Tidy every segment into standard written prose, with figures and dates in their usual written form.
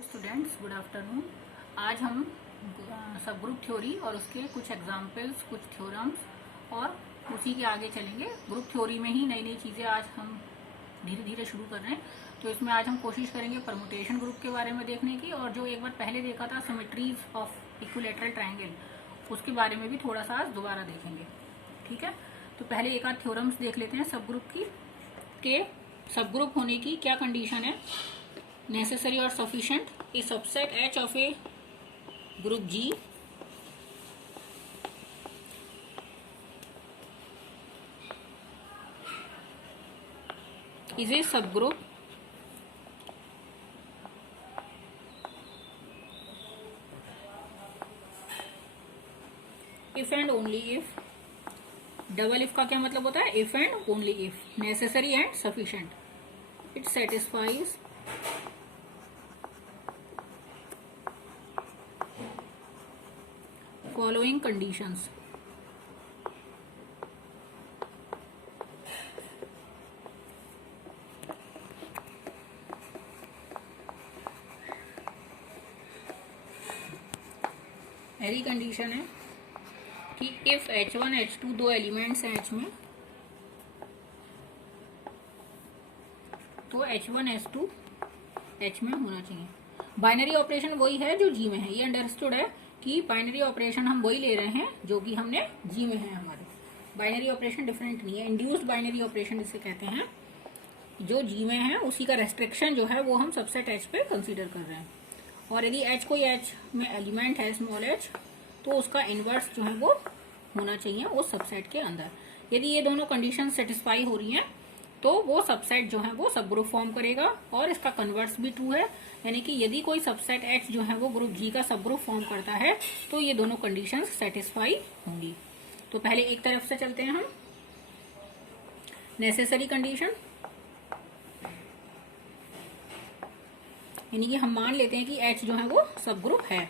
Students, good afternoon. आज हम सब ग्रुप थ्योरी और उसके कुछ एग्जाम्पल्स, कुछ थ्योरम्स और उसी के आगे चलेंगे। ग्रुप थ्योरी में ही नई नई चीज़ें आज हम धीरे धीरे शुरू कर रहे हैं। तो इसमें आज हम कोशिश करेंगे परमुटेशन ग्रुप के बारे में देखने की, और जो एक बार पहले देखा था सिमेट्रीज ऑफ इक्विलेटरल ट्रायंगल, उसके बारे में भी थोड़ा सा आज दोबारा देखेंगे। ठीक है, तो पहले एक आध थ्योरम्स देख लेते हैं सब ग्रुप की, के सब ग्रुप होने की क्या कंडीशन है। नेसेसरी और sufficient A subset H of a group G is a subgroup if and only if। Double if का क्या मतलब होता है? If and only if, necessary and sufficient. It satisfies following conditions। पहली कंडीशन है कि इफ H1 H2 दो elements हैं H में, तो H1 H2 H में होना चाहिए। बाइनरी ऑपरेशन वही है जो G में है, ये अंडरस्टूड है कि बाइनरी ऑपरेशन हम वही ले रहे हैं जो कि हमने G में है। हमारे बाइनरी ऑपरेशन डिफरेंट नहीं है, इंड्यूस्ड बाइनरी ऑपरेशन जिसे कहते हैं, जो G में है उसी का रेस्ट्रिक्शन जो है वो हम सबसेट H पे कंसीडर कर रहे हैं। और यदि H कोई H में एलिमेंट है स्मॉल h, तो उसका इनवर्स जो है वो होना चाहिए उस सबसेट के अंदर। यदि ये दोनों कंडीशन सेटिस्फाई हो रही हैं तो वो सबसेट जो है वो सब ग्रुप फॉर्म करेगा, और इसका कन्वर्स भी ट्रू है, यानी कि यदि कोई सबसेट H जो है वो ग्रुप G का सब ग्रुप फॉर्म करता है तो ये दोनों कंडीशंस सेटिस्फाई होंगी। तो पहले एक तरफ से चलते हैं हम, नेसेसरी कंडीशन, यानी कि हम मान लेते हैं कि H जो है वो सब ग्रुप है।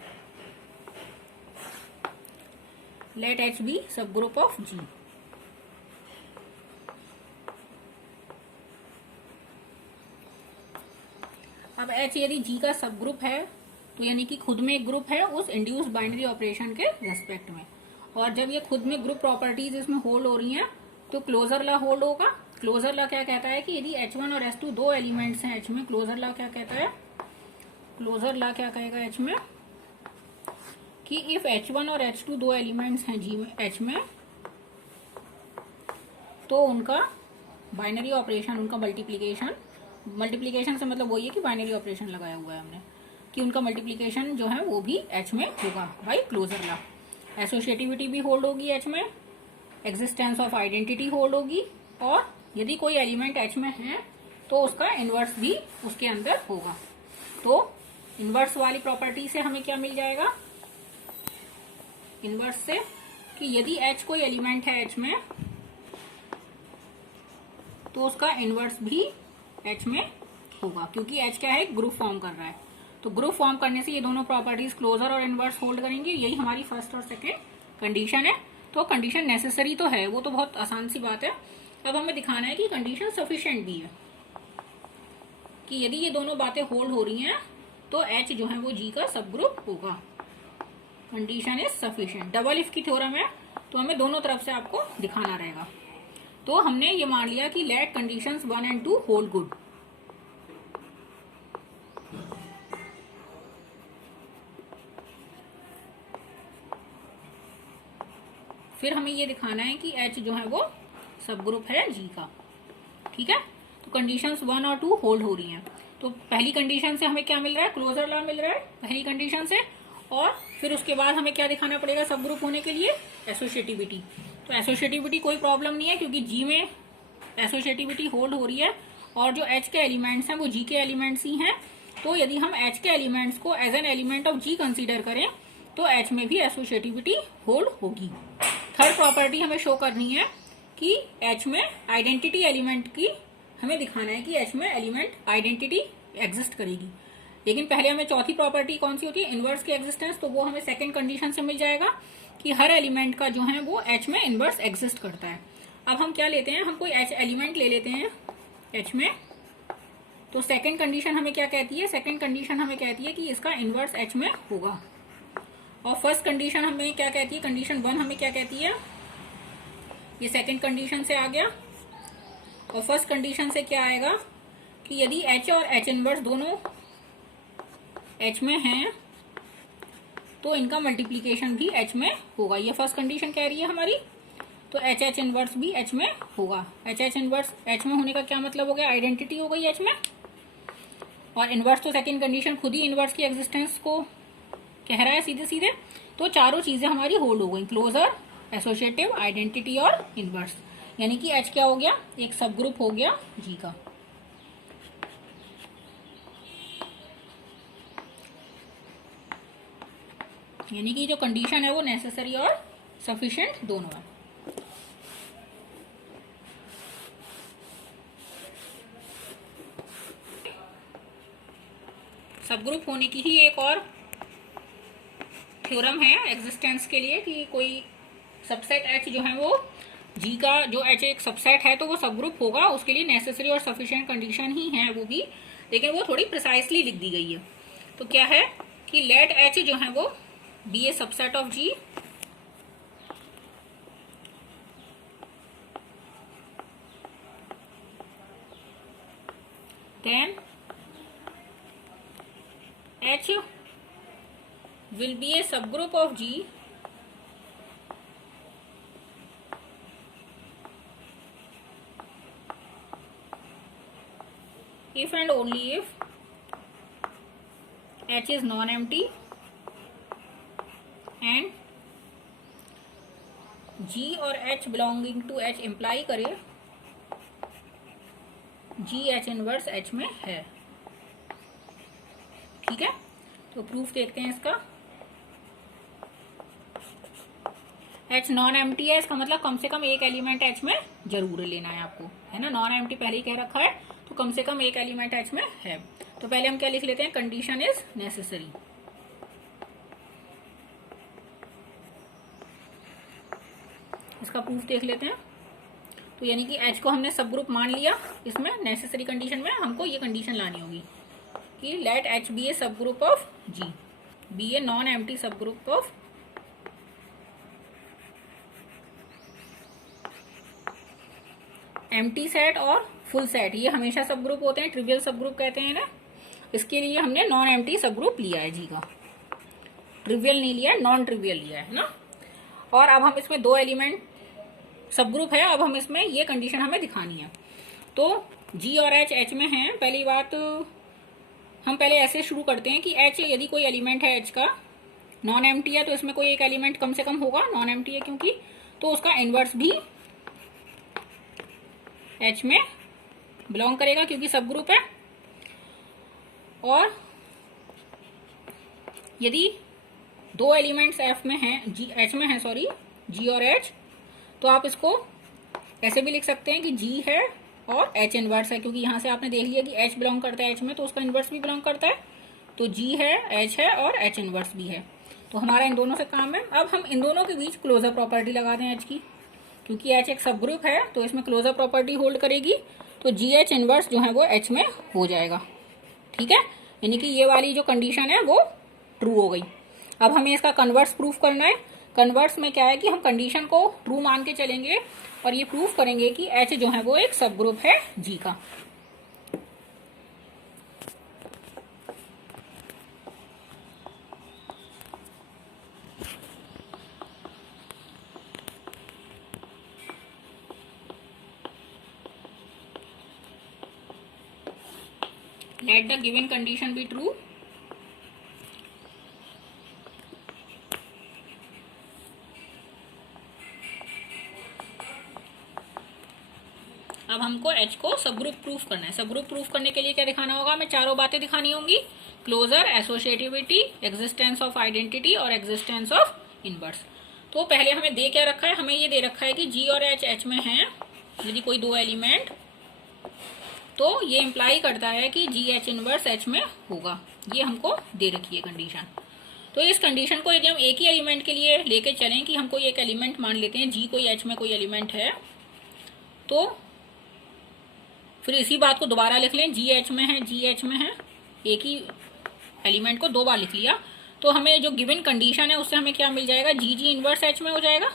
लेट H बी सब ग्रुप ऑफ G। अब H यदि G का सब ग्रुप है तो यानी कि खुद में एक ग्रुप है उस इंड्यूस्ड बाइनरी ऑपरेशन के रेस्पेक्ट में, और जब ये खुद में ग्रुप प्रॉपर्टीज इसमें होल्ड हो रही हैं तो क्लोजर लॉ होल्ड होगा। क्लोजर लॉ क्या कहता है कि यदि H1 और H2 दो एलिमेंट्स हैं H में, क्लोजर लॉ क्या कहता है? क्लोजर लॉ क्या कहेगा H में कि इफ H1 और H2 दो एलिमेंट्स हैं G में H में, तो उनका बाइनरी ऑपरेशन, उनका मल्टीप्लीकेशन से मतलब वही है कि बाइनरी ऑपरेशन लगाया हुआ है हमने, कि उनका मल्टीप्लीकेशन जो है वो भी H में होगा बाई क्लोजर लॉ। एसोसिएटिविटी भी होल्ड होगी H में, एग्जिस्टेंस ऑफ आइडेंटिटी होल्ड होगी, और यदि कोई एलिमेंट H में है तो उसका इनवर्स भी उसके अंदर होगा। तो इनवर्स वाली प्रॉपर्टी से हमें क्या मिल जाएगा? इनवर्स से कि यदि H कोई एलिमेंट है H में तो उसका इनवर्स भी H में होगा, क्योंकि H क्या है? ग्रुप फॉर्म कर रहा है। तो ग्रुप फॉर्म करने से ये दोनों प्रॉपर्टीज क्लोजर और इनवर्स होल्ड करेंगे। यही हमारी फर्स्ट और सेकेंड कंडीशन है। तो कंडीशन नेसेसरी तो है, वो तो बहुत आसान सी बात है। अब हमें दिखाना है कि कंडीशन सफिशिएंट भी है, कि यदि ये दोनों बातें होल्ड हो रही हैं तो H जो है वो G का सब ग्रुप होगा। Condition is sufficient. Double if की थ्योरम है तो हमें दोनों तरफ से आपको दिखाना रहेगा। तो हमने ये मान लिया कि let conditions 1 and 2 hold good. फिर हमें ये दिखाना है कि H जो है वो सब ग्रुप है G का। ठीक है, तो कंडीशंस 1 और 2 होल्ड हो रही हैं। तो पहली कंडीशन से हमें क्या मिल रहा है? क्लोजर लॉ मिल रहा है पहली कंडीशन से, और फिर उसके बाद हमें क्या दिखाना पड़ेगा सब ग्रुप होने के लिए? एसोसिएटिविटी। तो एसोसिएटिविटी कोई प्रॉब्लम नहीं है, क्योंकि G में एसोसिएटिविटी होल्ड हो रही है, और जो H के एलिमेंट्स हैं वो G के एलिमेंट्स ही हैं। तो यदि हम H के एलिमेंट्स को as an element of G consider करें तो H में भी एसोसिएटिविटी होल्ड होगी। थर्ड प्रॉपर्टी हमें शो करनी है कि H में आइडेंटिटी एलिमेंट की हमें दिखाना है कि H में एलिमेंट आइडेंटिटी एग्जिस्ट करेगी। लेकिन पहले हमें चौथी प्रॉपर्टी कौन सी होती है? इनवर्स की एग्जिस्टेंस। तो वो हमें सेकंड कंडीशन से मिल जाएगा कि हर एलिमेंट का जो है वो H में इनवर्स एग्जिस्ट करता है। अब हम क्या लेते हैं? हम कोई H एलिमेंट ले लेते हैं H में, तो सेकंड कंडीशन हमें क्या कहती है, सेकंड कंडीशन हमें कहती है कि इसका इनवर्स एच में होगा। और फर्स्ट कंडीशन हमें क्या कहती है, कंडीशन 1 हमें क्या कहती है, ये सेकंड कंडीशन से आ गया। और फर्स्ट कंडीशन से क्या आएगा कि यदि एच और एच इनवर्स दोनों एच में हैं तो इनका मल्टीप्लीकेशन भी एच में होगा। ये फर्स्ट कंडीशन कह रही है हमारी। तो एच एच इनवर्स भी एच में होगा। एच एच इनवर्स एच में होने का क्या मतलब हो गया, आइडेंटिटी हो गई एच में। और इनवर्स तो सेकंड कंडीशन खुद ही इनवर्स की एग्जिस्टेंस को कह रहा है सीधे सीधे। तो चारों चीजें हमारी होल्ड हो गई, क्लोजर, एसोसिएटिव, आइडेंटिटी और इनवर्स। यानी कि एच क्या हो गया, एक सब ग्रुप हो गया जी का। यानी कि जो कंडीशन है वो नेसेसरी और सफिशिएंट दोनों है। सब ग्रुप होने की ही एक और थ्योरम है एग्जिस्टेंस के लिए कि कोई सबसेट एच जो है वो जी का, जो एच एक सबसेट है तो वो सब ग्रुप होगा। उसके लिए नेसेसरी और सफिशिएंट कंडीशन ही है वो भी, लेकिन वो थोड़ी प्रिसाइसली लिख दी गई है। तो क्या है कि लेट एच जो है वो be a subset of G, then H will be a subgroup of G if and only if H is non-empty and G और H belonging to H imply करे G H इनवर्स H में है। ठीक है, तो proof देखते हैं इसका। H नॉन एम्प्टी है, इसका मतलब कम से कम एक एलिमेंट H में जरूर लेना है आपको, है ना। नॉन एम्प्टी पहले ही कह रखा है, तो कम से कम एक एलिमेंट H में है। तो पहले हम क्या लिख लेते हैं, कंडीशन इज नेसेसरी। इसका प्रूफ देख लेते हैं। तो यानी कि H को हमने सब ग्रुप मान लिया, इसमें नेसेसरी कंडीशन में हमको ये कंडीशन लानी होगी कि late H be a subgroup of G, be a non empty subgroup of empty set और फुल सेट। ये हमेशा सब ग्रुप होते हैं, ट्रिवियल सब ग्रुप कहते हैं ना। इसके लिए हमने नॉन एम्प्टी सब ग्रुप लिया है जी का, ट्रिवियल नहीं लिया है, नॉन ट्रिवियल लिया है ना। और अब हम इसमें दो एलिमेंट सब ग्रुप है, अब हम इसमें ये कंडीशन हमें दिखानी है। तो जी और एच में है। पहली बात हम पहले ऐसे शुरू करते हैं कि एच यदि कोई एलिमेंट है एच का नॉन एम्प्टी है तो इसमें कोई एक एलिमेंट कम से कम होगा, नॉन एम्प्टी है क्योंकि, तो उसका इनवर्स भी एच में बिलोंग करेगा क्योंकि सब ग्रुप है। और यदि दो एलिमेंट्स एफ में हैं, जी एच में है, सॉरी जी और एच, तो आप इसको ऐसे भी लिख सकते हैं कि जी है और एच इनवर्स है, क्योंकि यहां से आपने देख लिया कि एच बिलोंग करता है एच में तो उसका इनवर्स भी बिलोंग करता है। तो जी है, एच है और एच इनवर्स भी है। तो हमारा इन दोनों से काम है। अब हम इन दोनों के बीच क्लोजर प्रॉपर्टी लगा दें एच की, क्योंकि एच एक सब ग्रुप है तो इसमें क्लोजर प्रॉपर्टी होल्ड करेगी। तो जी एच इनवर्स जो है वो एच में हो जाएगा। ठीक है, यानी कि ये वाली जो कंडीशन है वो ट्रू हो गई। अब हमें इसका कन्वर्स प्रूफ करना है। कन्वर्स में क्या है कि हम कंडीशन को ट्रू मान के चलेंगे और ये प्रूफ करेंगे कि एच जो है वो एक सब ग्रुप है जी का। Let the given condition be true. अब हमको H को सब ग्रुप प्रूफ करना है। सब ग्रुप प्रूफ करने के लिए क्या दिखाना होगा, हमें चारों बातें दिखानी होंगी, closure, associativity, existence of identity और एग्जिस्टेंस ऑफ इनवर्स। तो पहले हमें दे क्या रखा है, हमें ये दे रखा है कि G और H में हैं यदि कोई दो एलिमेंट, तो ये इंप्लाई करता है कि जी एच इनवर्स एच में होगा। ये हमको दे रखी है कंडीशन। तो इस कंडीशन को यदि हम एक ही एलिमेंट के लिए लेके चलें कि हमको एक एलिमेंट मान लेते हैं जी कोई एच में कोई एलिमेंट है, तो फिर इसी बात को दोबारा लिख लें, जी एच में है, जी एच में है, एक ही एलिमेंट को दो बार लिख लिया, तो हमें जो गिवन कंडीशन है उससे हमें क्या मिल जाएगा, जी जी इनवर्स एच में हो जाएगा,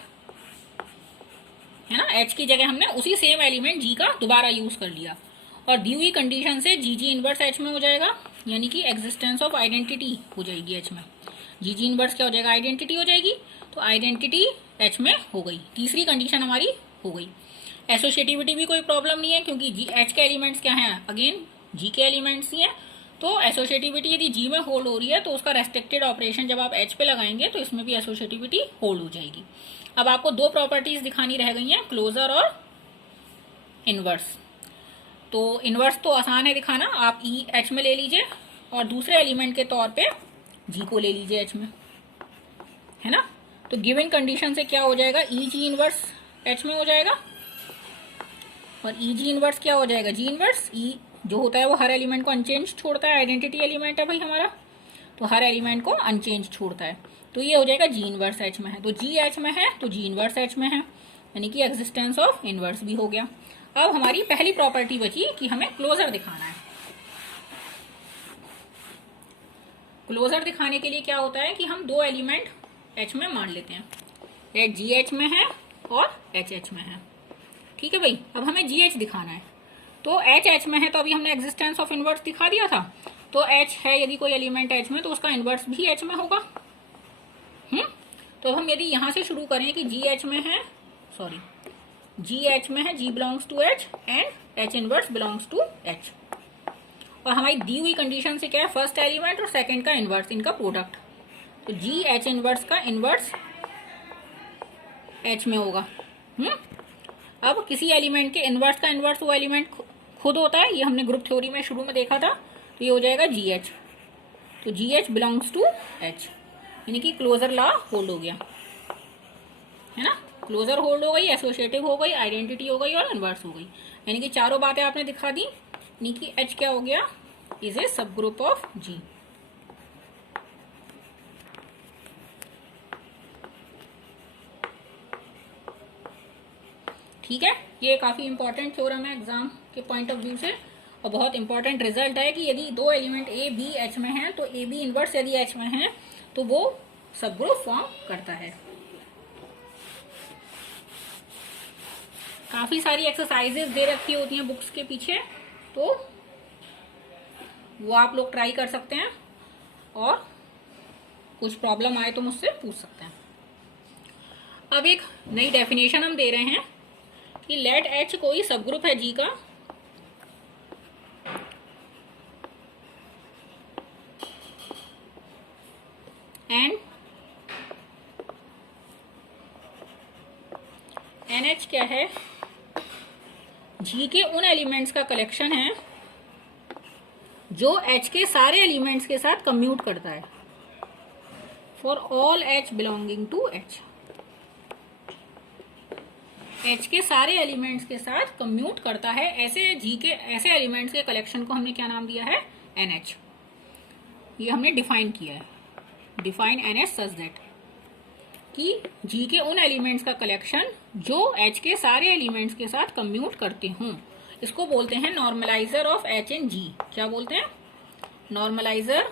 है ना। एच की जगह हमने उसी सेम एलिमेंट जी का दोबारा यूज कर लिया, और दी हुई कंडीशन से जी जी इनवर्स एच में हो जाएगा, यानी कि एग्जिस्टेंस ऑफ आइडेंटिटी हो जाएगी एच में। जी जी इनवर्स क्या हो जाएगा, आइडेंटिटी हो जाएगी, तो आइडेंटिटी एच में हो गई, तीसरी कंडीशन हमारी हो गई। एसोसिएटिविटी भी कोई प्रॉब्लम नहीं है, क्योंकि जी एच के एलिमेंट्स क्या हैं, अगेन जी के एलिमेंट्स ही हैं, तो एसोसिएटिविटी यदि जी में होल्ड हो रही है तो उसका रेस्ट्रिक्टेड ऑपरेशन जब आप एच पे लगाएंगे तो इसमें भी एसोसिएटिविटी होल्ड हो जाएगी। अब आपको दो प्रॉपर्टीज दिखानी रह गई हैं, क्लोजर और इनवर्स। तो इनवर्स तो आसान है दिखाना, आप ई एच में ले लीजिए और दूसरे एलिमेंट के तौर पे जी को ले लीजिए एच में, है ना। तो गिवन कंडीशन से क्या हो जाएगा, ई जी इनवर्स एच में हो जाएगा, और ई जी इनवर्स क्या हो जाएगा, जी इनवर्स। ई जो होता है वो हर एलिमेंट को अनचेंज छोड़ता है, आइडेंटिटी एलिमेंट है भाई हमारा, तो हर एलिमेंट को अनचेंज छोड़ता है, तो ये हो जाएगा जी इनवर्स एच में है। तो जी एच में है तो जी इनवर्स एच में है, यानी कि एग्जिस्टेंस ऑफ इनवर्स भी हो गया। अब हमारी पहली प्रॉपर्टी बची कि हमें क्लोजर दिखाना है। क्लोजर दिखाने के लिए क्या होता है कि हम दो एलिमेंट एच में मान लेते हैं, एक जी एच में है और एच एच में है, ठीक है भाई। अब हमें जी एच दिखाना है, तो एच एच में है तो अभी हमने एग्जिस्टेंस ऑफ इनवर्स दिखा दिया था, तो एच है यदि कोई एलिमेंट एच में तो उसका इनवर्स भी एच में होगा। तो हम यदि यहां से शुरू करें कि जी एच में है, सॉरी जी एच में है, G belongs to H and H inverse belongs to H, और हमारी दी हुई कंडीशन से क्या है, फर्स्ट एलिमेंट और सेकंड का इनवर्स, इनका प्रोडक्ट, तो जी एच इनवर्स का इनवर्स एच में होगा। अब किसी एलिमेंट के इनवर्स का इनवर्स वो एलिमेंट खुद होता है, ये हमने ग्रुप थ्योरी में शुरू में देखा था, तो ये हो जाएगा जी एच, तो G H belongs to H, यानी कि क्लोजर लॉ होल्ड हो गया, है ना। क्लोजर होल्ड हो गई, एसोसिएटिव हो गई, आइडेंटिटी हो गई और इनवर्स हो गई, यानी कि चारों बातें आपने दिखा दी, यानी कि एच क्या हो गया, is a subgroup of जी। ठीक है, ये काफी इंपॉर्टेंट थ्योरम है एग्जाम के पॉइंट ऑफ व्यू से, और बहुत इंपॉर्टेंट रिजल्ट है कि यदि दो एलिमेंट ए बी एच में हैं तो ए बी इनवर्स यदि एच में है तो वो सब ग्रुप फॉर्म करता है। काफी सारी एक्सरसाइजेस दे रखी होती हैं बुक्स के पीछे, तो वो आप लोग ट्राई कर सकते हैं, और कुछ प्रॉब्लम आए तो मुझसे पूछ सकते हैं। अब एक नई डेफिनेशन हम दे रहे हैं कि लेट एच कोई सब ग्रुप है जी का, एंड एन एच क्या है, जी के उन एलिमेंट्स का कलेक्शन है जो एच के सारे एलिमेंट्स के साथ कम्यूट करता है, for all H belonging to H. H के सारे एलिमेंट्स के साथ कम्यूट करता है, ऐसे जी के ऐसे एलिमेंट्स के कलेक्शन को हमने क्या नाम दिया है, एन एच। ये हमने डिफाइन किया है, define N H such that कि जी के उन एलिमेंट्स का कलेक्शन जो एच के सारे एलिमेंट्स के साथ कम्यूट करते हों, इसको बोलते हैं नॉर्मलाइजर ऑफ एच इन जी। क्या बोलते हैं, नॉर्मलाइजर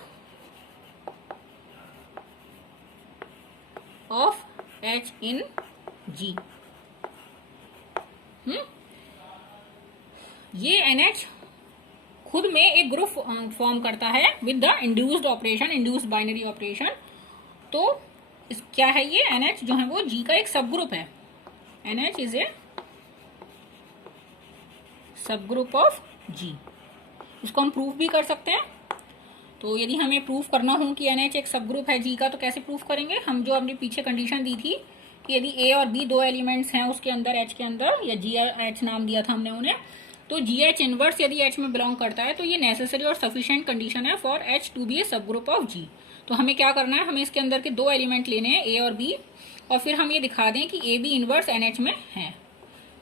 ऑफ एच इन जी। ये एनएच खुद में एक ग्रुप फॉर्म करता है with the induced operation, induced binary operation. तो क्या है ये एनएच जो है वो जी का एक सब ग्रुप है, NH is a subgroup of जी। इसको हम प्रूफ भी कर सकते हैं, तो यदि हमें प्रूफ करना हो कि एनएच एक सब ग्रुप है जी का तो कैसे प्रूफ करेंगे, हम जो अपने पीछे कंडीशन दी थी कि यदि ए और बी दो एलिमेंट्स हैं उसके अंदर एच के अंदर, या जी एच नाम दिया था हमने उन्हें, तो जी एच इनवर्स यदि एच में बिलोंग करता है तो ये नेसेसरी और सफिशिएंट कंडीशन है for H to be a subgroup of जी। तो हमें क्या करना है, हमें इसके अंदर के दो एलिमेंट लेने हैं ए और बी, और फिर हम ये दिखा दें कि A B inverse N H में है।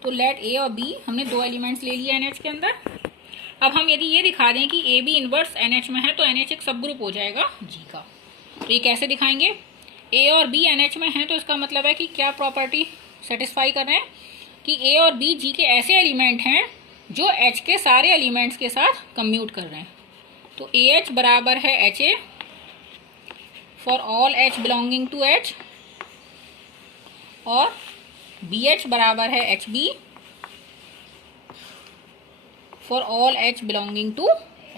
तो लेट ए और बी, हमने दो एलिमेंट्स ले लिए एन एच के अंदर। अब हम यदि ये दिखा दें कि A B inverse N H में है तो एन एच एक सब ग्रुप हो जाएगा जी का। तो ये कैसे दिखाएंगे, ए और बी एन एच में है तो इसका मतलब है कि क्या प्रॉपर्टी सेटिस्फाई कर रहे हैं कि ए और बी जी के ऐसे एलिमेंट हैं जो H के सारे एलिमेंट्स के साथ कम्यूट कर रहे हैं। तो AH बराबर है HA for all H belonging to H, और BH बराबर है HB for all H belonging to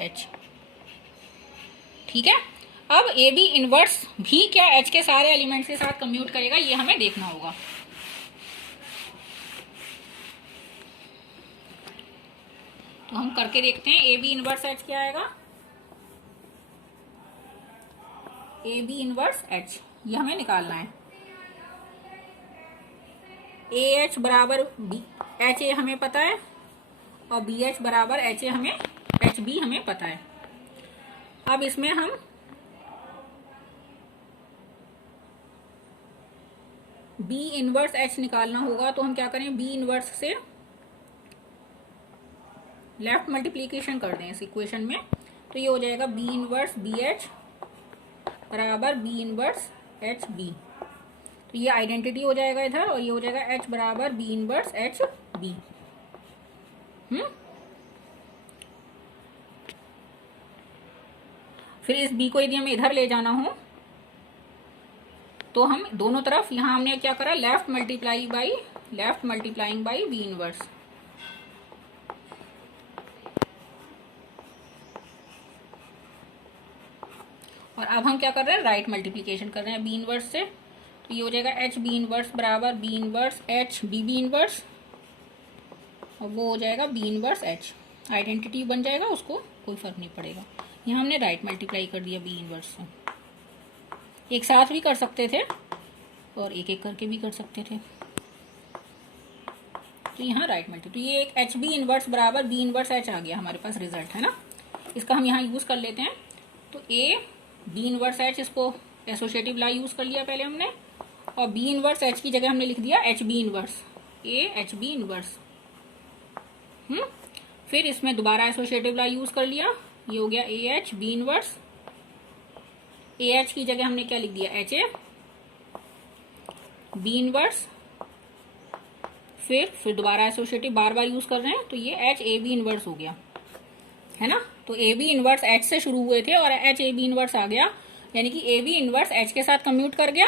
H। ठीक है, अब AB इनवर्स भी क्या H के सारे एलिमेंट्स के साथ कम्यूट करेगा, ये हमें देखना होगा। तो हम करके देखते हैं। AB इनवर्स H क्या आएगा, AB इनवर्स H ये हमें निकालना है। AH बराबर HA हमें पता है, और BH बराबर HA हमें HB हमें पता है। अब इसमें हम B इनवर्स H निकालना होगा। तो हम क्या करें, B इनवर्स से लेफ्ट मल्टीप्लीकेशन कर दें इस इक्वेशन में। तो ये हो जाएगा B इनवर्स BH बराबर B इनवर्स HB। तो ये आइडेंटिटी हो जाएगा इधर, और ये हो जाएगा H बराबर B इनवर्स HB। फिर इस B को यदि हमें इधर ले जाना हो तो हम दोनों तरफ, यहां हमने क्या करा, left multiplying by B inverse. और अब हम क्या कर रहे हैं, राइट मल्टीप्लीकेशन कर रहे हैं B इनवर्स से। तो ये हो जाएगा H B इनवर्स बराबर B inverse H B B inverse, और वो हो जाएगा B इनवर्स H। आइडेंटिटी बन जाएगा, उसको कोई फर्क नहीं पड़ेगा। यहाँ हमने राइट मल्टीप्लाई कर दिया B इनवर्स से। एक साथ भी कर सकते थे और एक एक करके भी कर सकते थे। तो यहाँ राइट मल्टीप्लाई, तो ये एक HB इनवर्स बराबर B इनवर्स H आ गया हमारे पास रिजल्ट, है ना। इसका हम यहाँ यूज कर लेते हैं। तो A B इनवर्स H, इसको एसोसिएटिव ला यूज कर लिया पहले हमने, और B इनवर्स H की जगह हमने लिख दिया HB inverse, A HB inverse. फिर इसमें दोबारा एसोसिएटिव ला यूज कर लिया, ये हो गया AH B इनवर्स। AH की जगह हमने क्या लिख दिया, HA B इनवर्स। फिर दोबारा एसोसिएटिव बार बार यूज कर रहे हैं, तो ये H AB इनवर्स हो गया, है ना। तो AB इनवर्स H से शुरू हुए थे और H AB इनवर्स आ गया, यानी कि AB इनवर्स H के साथ कम्यूट कर गया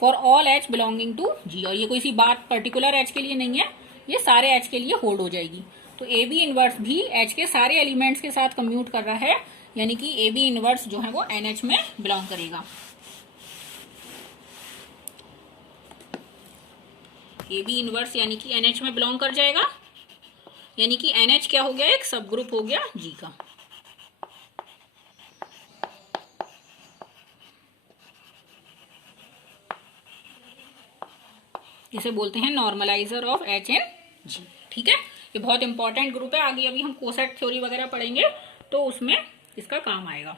for all H belonging to G। और ये कोई सी बात पर्टिकुलर H के लिए नहीं है, ये सारे H के लिए होल्ड हो जाएगी। तो AB इनवर्स भी H के सारे एलिमेंट्स के साथ कम्यूट कर रहा है, यानी कि AB इनवर्स जो है वो NH में बिलोंग करेगा। AB इनवर्स यानी कि NH में बिलोंग कर जाएगा, यानी कि NH क्या हो गया, एक सब ग्रुप हो गया G का। इसे बोलते हैं normaliser of H and G। ठीक है, ये बहुत इंपॉर्टेंट ग्रुप है। आगे अभी हम कोसेट थ्योरी वगैरह पढ़ेंगे तो उसमें इसका काम आएगा।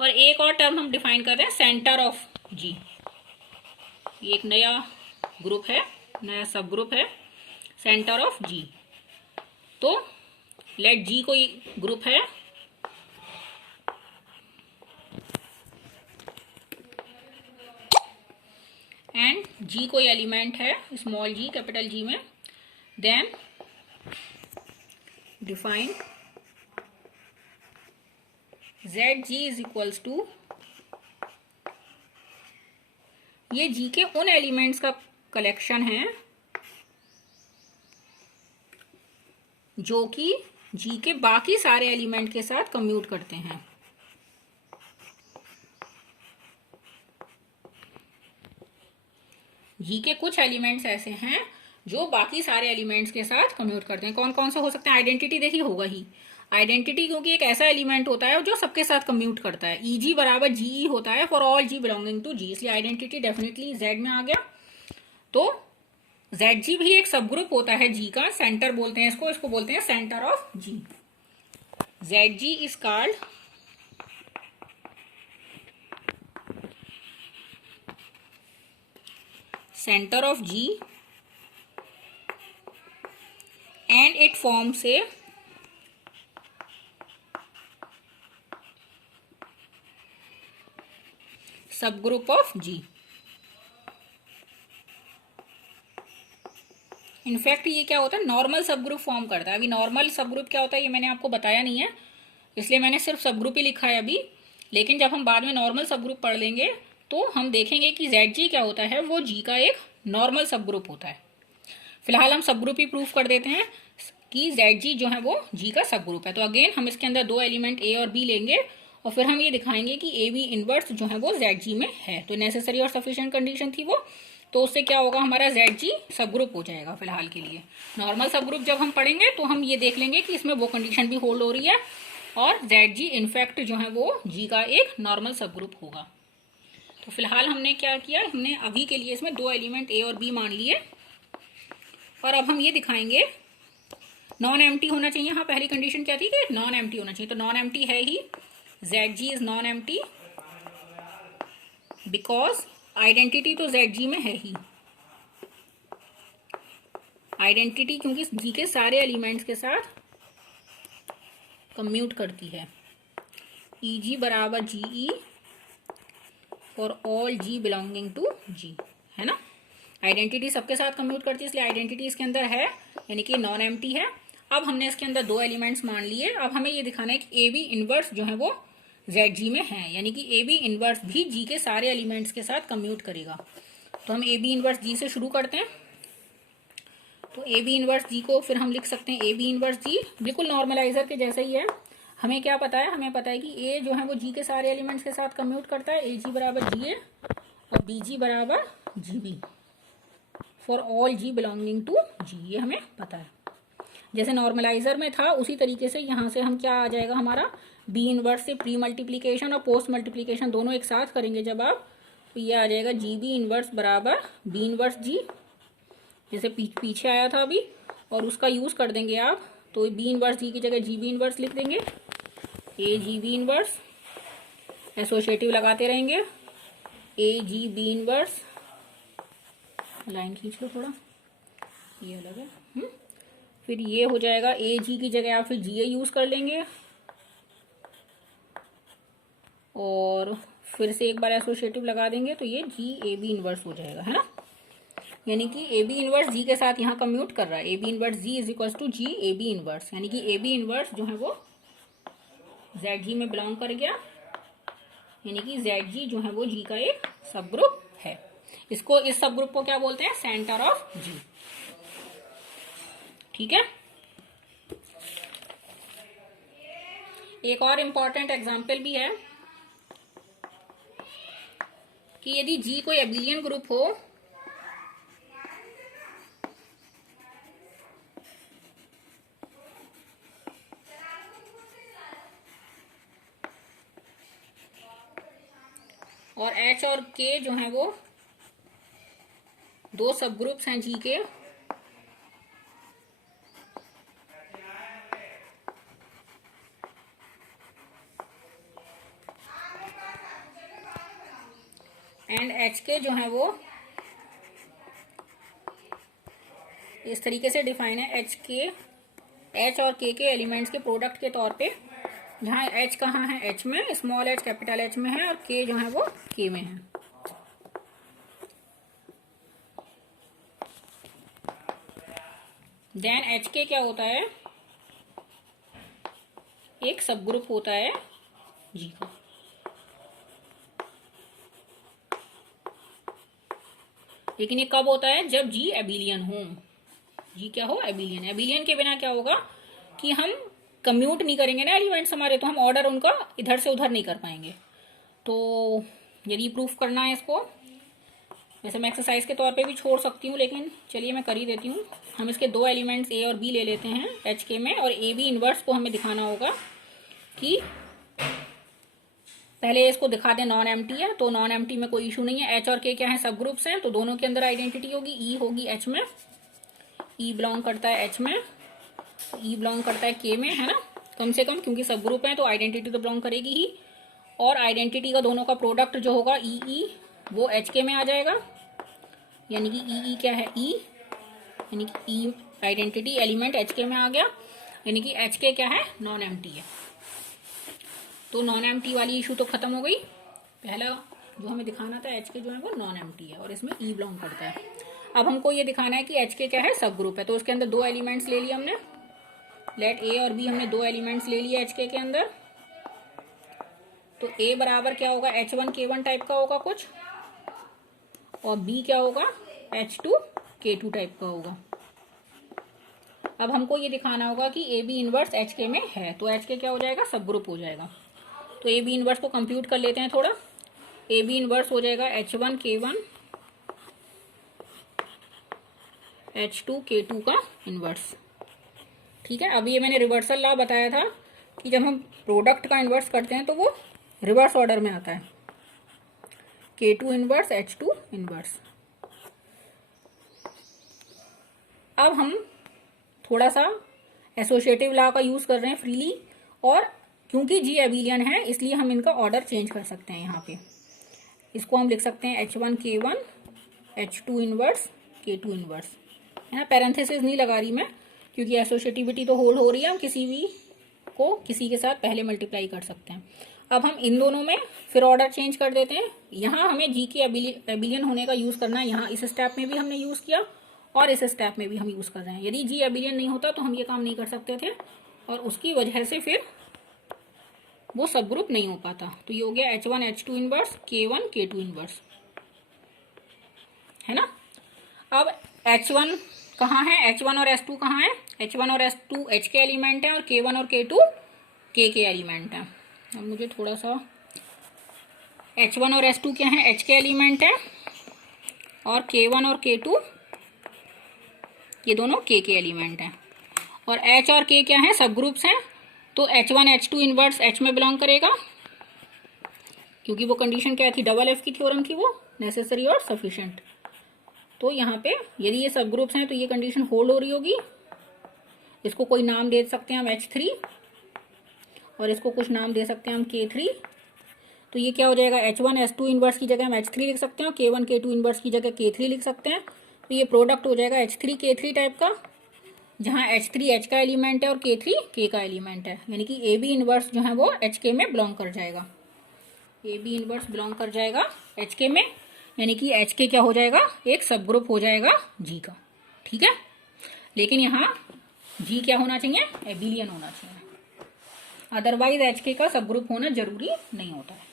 और एक और टर्म हम डिफाइन कर रहे हैं, सेंटर ऑफ G। ये एक नया ग्रुप है, नया सब ग्रुप है, सेंटर ऑफ G। तो लेट G कोई ग्रुप है, एंड G कोई एलिमेंट है, स्मॉल g कैपिटल G में, then define ZG is equals to, ये G के उन एलिमेंट्स का कलेक्शन है जो कि G के बाकी सारे एलिमेंट के साथ कम्यूट करते हैं। G के कुछ एलिमेंट्स ऐसे हैं जो बाकी सारे एलिमेंट्स के साथ कम्यूट करते हैं। कौन कौन से हो सकते हैं, आइडेंटिटी देखिए होगा ही। आइडेंटिटी क्योंकि एक ऐसा एलिमेंट होता है जो सबके साथ कम्यूट करता है। EG बराबर GE होता है for all G belonging to G, इसलिए आइडेंटिटी डेफिनेटली Z में आ गया। तो ZG भी एक सब ग्रुप होता है G का, सेंटर बोलते हैं इसको, इसको बोलते हैं centre of G। ZG is called centre of G and it forms a subgroup of G। In fact ये क्या होता है, नॉर्मल सब ग्रुप फॉर्म करता है। अभी नॉर्मल सब ग्रुप क्या होता है ये मैंने आपको बताया नहीं है, इसलिए मैंने सिर्फ सब ग्रुप ही लिखा है अभी। लेकिन जब हम बाद में नॉर्मल सब ग्रुप पढ़ लेंगे तो हम देखेंगे कि ZG क्या होता है, वो G का एक नॉर्मल सब ग्रुप होता है। फिलहाल हम सब ग्रुप ही प्रूफ कर देते हैं कि ZG जो है वो G का सब ग्रुप है। तो अगेन हम इसके अंदर दो एलिमेंट A और B लेंगे और फिर हम ये दिखाएंगे कि AB इनवर्स जो है वो ZG में है। तो नेसेसरी और सफिशिएंट कंडीशन थी वो, तो उससे क्या होगा, हमारा ZG सब ग्रुप हो जाएगा। फिलहाल के लिए नॉर्मल सब ग्रुप जब हम पढ़ेंगे तो हम ये देख लेंगे कि इसमें वो कंडीशन भी होल्ड हो रही है और ZG इनफैक्ट जो है वो G का एक नॉर्मल सब ग्रुप होगा। तो फिलहाल हमने क्या किया, हमने अभी के लिए इसमें दो एलिमेंट A और B मान लिए और अब हम ये दिखाएंगे नॉन एम्प्टी होना चाहिए। हाँ, पहली कंडीशन क्या थी कि नॉन एम्प्टी होना चाहिए, तो नॉन एम्प्टी है ही, ZG is non empty because identity तो ZG में है ही। आइडेंटिटी क्योंकि G के सारे एलिमेंट्स के साथ कम्यूट करती है। EG बराबर GE for all G belonging to G, है ना। आइडेंटिटी सबके साथ कम्यूट करती है, इसलिए आइडेंटिटी इसके अंदर है, यानी कि नॉन एम्प्टी है। अब हमने इसके अंदर दो एलिमेंट्स मान लिए। अब हमें ये दिखाना है कि AB इनवर्स जो है वो ZG में है, यानी कि AB इनवर्स भी G के सारे एलिमेंट्स के साथ कम्यूट करेगा। तो हम AB इनवर्स G से शुरू करते हैं। तो AB इनवर्स G को फिर हम लिख सकते हैं AB इनवर्स G, बिल्कुल नॉर्मलाइजर के जैसा ही है। हमें क्या पता है, हमें पता है कि A जो है वो G के सारे एलिमेंट्स के साथ कम्यूट करता है, AG बराबर GA और BG बराबर GB for all G belonging to G, ये हमें पता है। जैसे नॉर्मलाइजर में था उसी तरीके से यहाँ से हम क्या आ जाएगा, हमारा B इनवर्स से प्री मल्टीप्लीकेशन और पोस्ट मल्टीप्लीकेशन दोनों एक साथ करेंगे जब आप, तो ये आ जाएगा GB इनवर्स बराबर B इनवर्स G, जैसे पीछे आया था अभी, और उसका यूज कर देंगे आप, तो B इनवर्स G की जगह GB इनवर्स लिख देंगे, AGB इनवर्स, एसोसिएटिव लगाते रहेंगे, AGB इनवर्स, लाइन खींच लो थोड़ा, ये अलग है। फिर ये हो जाएगा AG की जगह आप फिर GA यूज कर लेंगे और फिर से एक बार एसोसिएटिव लगा देंगे, तो ये GAB इनवर्स हो जाएगा, है ना। यानी कि AB इनवर्स G के साथ यहाँ कम्यूट कर रहा है। AB inverse G is equal to GAB inverse, यानी कि AB इनवर्स जो है वो ZG में बिलोंग कर गया, यानी कि ZG जो है वो G का एक सब ग्रुप है। इसको, इस सब ग्रुप को क्या बोलते हैं, सेंटर ऑफ G, ठीक है। एक और इंपॉर्टेंट एग्जांपल भी है कि यदि G कोई एबिलियन ग्रुप हो और H और K जो है वो दो सब ग्रुप्स हैं G के, एंड HK जो है वो इस तरीके से डिफाइन है, H और K के एलिमेंट्स के प्रोडक्ट के तौर पे, जहाँ H कहाँ है, H में, स्मॉल h कैपिटल H में है, और K जो है वो K में है। देन HK क्या होता है, एक सब ग्रुप होता है G का। लेकिन ये कब होता है, जब G एबिलियन हो। G क्या हो, एबिलियन। एबिलियन के बिना क्या होगा कि हम कम्यूट नहीं करेंगे ना एलिमेंट्स हमारे, तो हम ऑर्डर उनका इधर से उधर नहीं कर पाएंगे। तो यदि प्रूफ करना है इसको, वैसे मैं एक्सरसाइज के तौर पे भी छोड़ सकती हूँ, लेकिन चलिए मैं कर ही देती हूँ। हम इसके दो एलिमेंट्स A और B ले लेते हैं HK में, और AB इनवर्स को हमें दिखाना होगा कि पहले इसको दिखा दें नॉन एम्प्टी है, तो नॉन एम्प्टी में कोई इशू नहीं है। H और K क्या है, सब ग्रुप्स हैं, तो दोनों के अंदर आइडेंटिटी होगी। E होगी H में, E बिलोंग करता है H में, E बिलोंग करता है K में, है ना, कम से कम, क्योंकि सब ग्रुप है तो आइडेंटिटी तो बिलोंग करेगी ही। और आइडेंटिटी का दोनों का प्रोडक्ट जो होगा EE वो HK में आ जाएगा, यानी कि EE क्या है, E, यानी कि E आइडेंटिटी एलिमेंट HK में आ गया, यानी कि HK क्या है, नॉन एम्प्टी है। तो नॉन एम्प्टी वाली इशू तो खत्म हो गई। पहला जो हमें दिखाना था HK जो है वो नॉन एम्प्टी है और इसमें E बिलोंग करता है। अब हमको ये दिखाना है कि एच के क्या है, सब ग्रुप है। तो उसके अंदर 2 एलिमेंट्स ले लिए हमने, लेट ए और बी, हमने 2 एलिमेंट्स ले लिए एच के अंदर। तो ए बराबर क्या होगा, H1K1 टाइप का होगा कुछ, और बी क्या होगा, H2K2 टाइप का होगा। अब हमको ये दिखाना होगा कि ए बी इनवर्स एच के में है, तो एच के क्या हो जाएगा, सब ग्रुप हो जाएगा। तो ए बी इनवर्स को कंप्यूट कर लेते हैं थोड़ा। ए बी इनवर्स हो जाएगा H1K1 H2K2 का इनवर्स। ठीक है, अभी ये मैंने रिवर्सल लॉ बताया था कि जब हम प्रोडक्ट का इनवर्स करते हैं तो वो रिवर्स ऑर्डर में आता है, K2 इनवर्स H2 इनवर्स। अब हम थोड़ा सा एसोसिएटिव लॉ का यूज कर रहे हैं फ्रीली, और क्योंकि जी एबिलियन है इसलिए हम इनका ऑर्डर चेंज कर सकते हैं। यहाँ पे इसको हम लिख सकते हैं H1K1 H2 inverse K2 inverse, है ना। पैरेंथेसिस नहीं लगा रही मैं, क्योंकि एसोसिएटिविटी तो होल्ड हो रही है, हम किसी भी को किसी के साथ पहले मल्टीप्लाई कर सकते हैं। अब हम इन दोनों में फिर ऑर्डर चेंज कर देते हैं। यहाँ हमें जी के एबिलियन होने का यूज करना है, यहाँ इस स्टेप में भी हमने यूज किया और इस स्टेप में भी हम यूज कर रहे हैं। यदि जी एबिलियन नहीं होता तो हम ये काम नहीं कर सकते थे, और उसकी वजह से फिर वो सब ग्रुप नहीं हो पाता। तो ये हो गया H1 H2 inverse K1 K2 inverse, है ना। अब H1 कहाँ है, H1 और S2 कहाँ है, H1 और S2 H के एलिमेंट है और K1 और K2 K के एलिमेंट है। अब मुझे थोड़ा सा, H1 और S2 क्या है, H के एलिमेंट है, और K1 और K2 ये दोनों K के एलिमेंट हैं, और H और K क्या है, सब ग्रुप्स हैं। तो H1 H2 इनवर्स H में बिलोंग करेगा, क्योंकि वो कंडीशन क्या थी, डबल एफ की थ्योरम थी, वो नेसेसरी और सफिशिएंट। तो यहाँ पे यदि ये सब ग्रुप्स हैं तो ये कंडीशन होल्ड हो रही होगी। इसको कोई नाम दे सकते हैं हम H3, और इसको कुछ नाम दे सकते हैं हम K3। तो ये क्या हो जाएगा, H1 S2 इनवर्स की जगह हम H3 लिख सकते हैं, K1 K2 इनवर्स की जगह K3 लिख सकते हैं। तो ये प्रोडक्ट हो जाएगा H3 K3 टाइप का, जहाँ H3 H का एलिमेंट है और K3 K का एलिमेंट है, यानी कि ए बी इनवर्स जो है वो एच के में बिलोंग कर जाएगा। ए बी इनवर्स बिलोंग कर जाएगा एच के में, यानी कि एच के क्या हो जाएगा, एक सब ग्रुप हो जाएगा जी का। ठीक है, लेकिन यहाँ जी क्या होना चाहिए, एबिलियन होना चाहिए, अदरवाइज एच के का सब ग्रुप होना जरूरी नहीं होता है।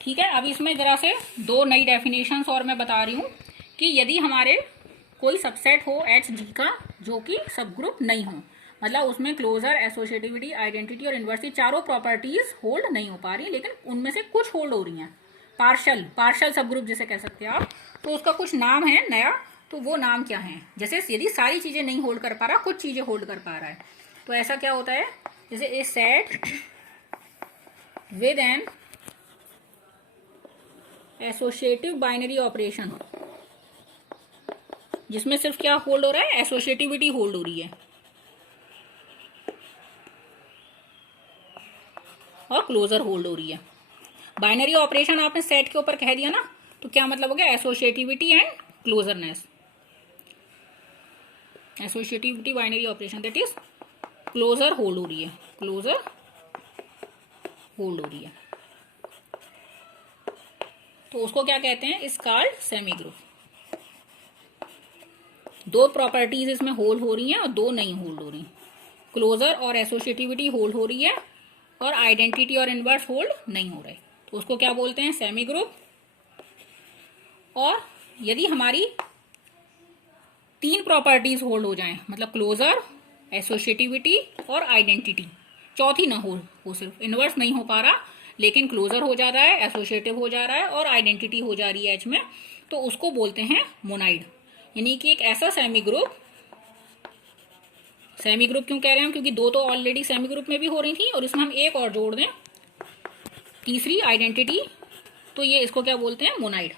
ठीक है, अब इसमें जरा से 2 नई डेफिनेशंस और मैं बता रही हूँ कि यदि हमारे कोई सबसेट हो एच जी का जो कि सब ग्रुप नहीं हो, मतलब उसमें क्लोजर, एसोसिएटिविटी, आइडेंटिटी और इन्वर्सिटी चारों प्रॉपर्टीज होल्ड नहीं हो पा रही, लेकिन उनमें से कुछ होल्ड हो रही हैं, पार्शल सब ग्रुप जिसे कह सकते हैं आप। तो उसका कुछ नाम है नया, तो वो नाम क्या है। जैसे यदि सारी चीजें नहीं होल्ड कर पा रहा, कुछ चीजें होल्ड कर पा रहा है, तो ऐसा क्या होता है, जैसे a set with an associative binary operation, जिसमें सिर्फ क्या होल्ड हो रहा है, एसोसिएटिविटी होल्ड हो रही है और क्लोजर होल्ड हो रही है। बाइनरी ऑपरेशन आपने सेट के ऊपर कह दिया ना, तो क्या मतलब हो गया, associativity and closureness. Associativity binary operation, that is closure hold हो रही है, क्लोजर होल्ड हो रही है, तो उसको क्या कहते हैं, is called semi group. 2 properties इसमें होल्ड हो रही हैं और 2 नहीं होल्ड हो रही, क्लोजर और एसोसिएटिविटी होल्ड हो रही है और आइडेंटिटी और इनवर्स होल्ड नहीं हो रहे, तो उसको क्या बोलते हैं, सेमी ग्रुप। और यदि हमारी 3 प्रॉपर्टीज होल्ड हो जाएं, मतलब क्लोजर, एसोसिएटिविटी और आइडेंटिटी, चौथी ना हो सिर्फ इनवर्स नहीं हो पा रहा लेकिन क्लोजर हो जा रहा है, एसोसिएटिव हो जा रहा है और आइडेंटिटी हो जा रही है एच में, तो उसको बोलते हैं मोनाइड। यानी कि एक ऐसा सेमी ग्रुप क्यों कह रहे हैं, क्योंकि 2 तो ऑलरेडी सेमी ग्रुप में भी हो रही थी और इसमें हम एक और जोड़ दें, तीसरी आइडेंटिटी, तो ये इसको क्या बोलते हैं, मोनाइड।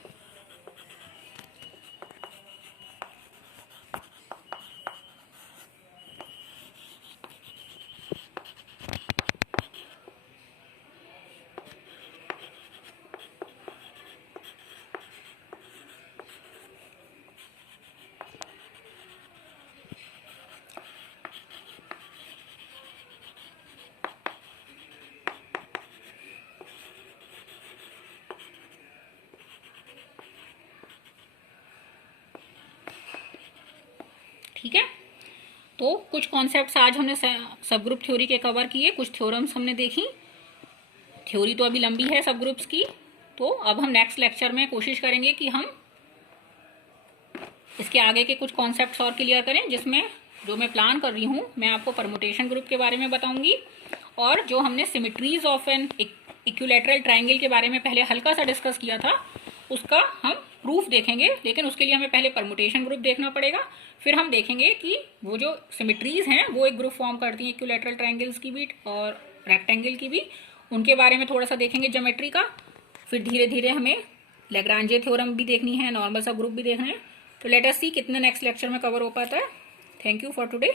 ठीक है, तो कुछ कॉन्सेप्ट्स आज हमने सब ग्रुप थ्योरी के कवर किए, कुछ थ्योरम्स हमने देखी। थ्योरी तो अभी लंबी है सब ग्रुप्स की, तो अब हम नेक्स्ट लेक्चर में कोशिश करेंगे कि हम इसके आगे के कुछ कॉन्सेप्ट्स और क्लियर करें, जिसमें जो मैं प्लान कर रही हूँ मैं आपको परमुटेशन ग्रुप के बारे में बताऊंगी, और जो हमने symmetries of an equilateral triangle के बारे में पहले हल्का सा डिस्कस किया था उसका हम प्रूफ देखेंगे, लेकिन उसके लिए हमें पहले परमुटेशन ग्रुप देखना पड़ेगा। फिर हम देखेंगे कि वो जो सिमेट्रीज हैं वो एक ग्रुप फॉर्म करती हैं इक्विलैटरल ट्रायंगल्स की भी और रेक्टेंगल की भी, उनके बारे में थोड़ा सा देखेंगे ज्योमेट्री का। फिर धीरे धीरे हमें लैग्रांजे थ्योरम भी देखनी है, नॉर्मल सब ग्रुप भी देखना है। तो लेट अस सी कितने नेक्स्ट लेक्चर में कवर हो पाता है। Thank you for today,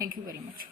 thank you very much.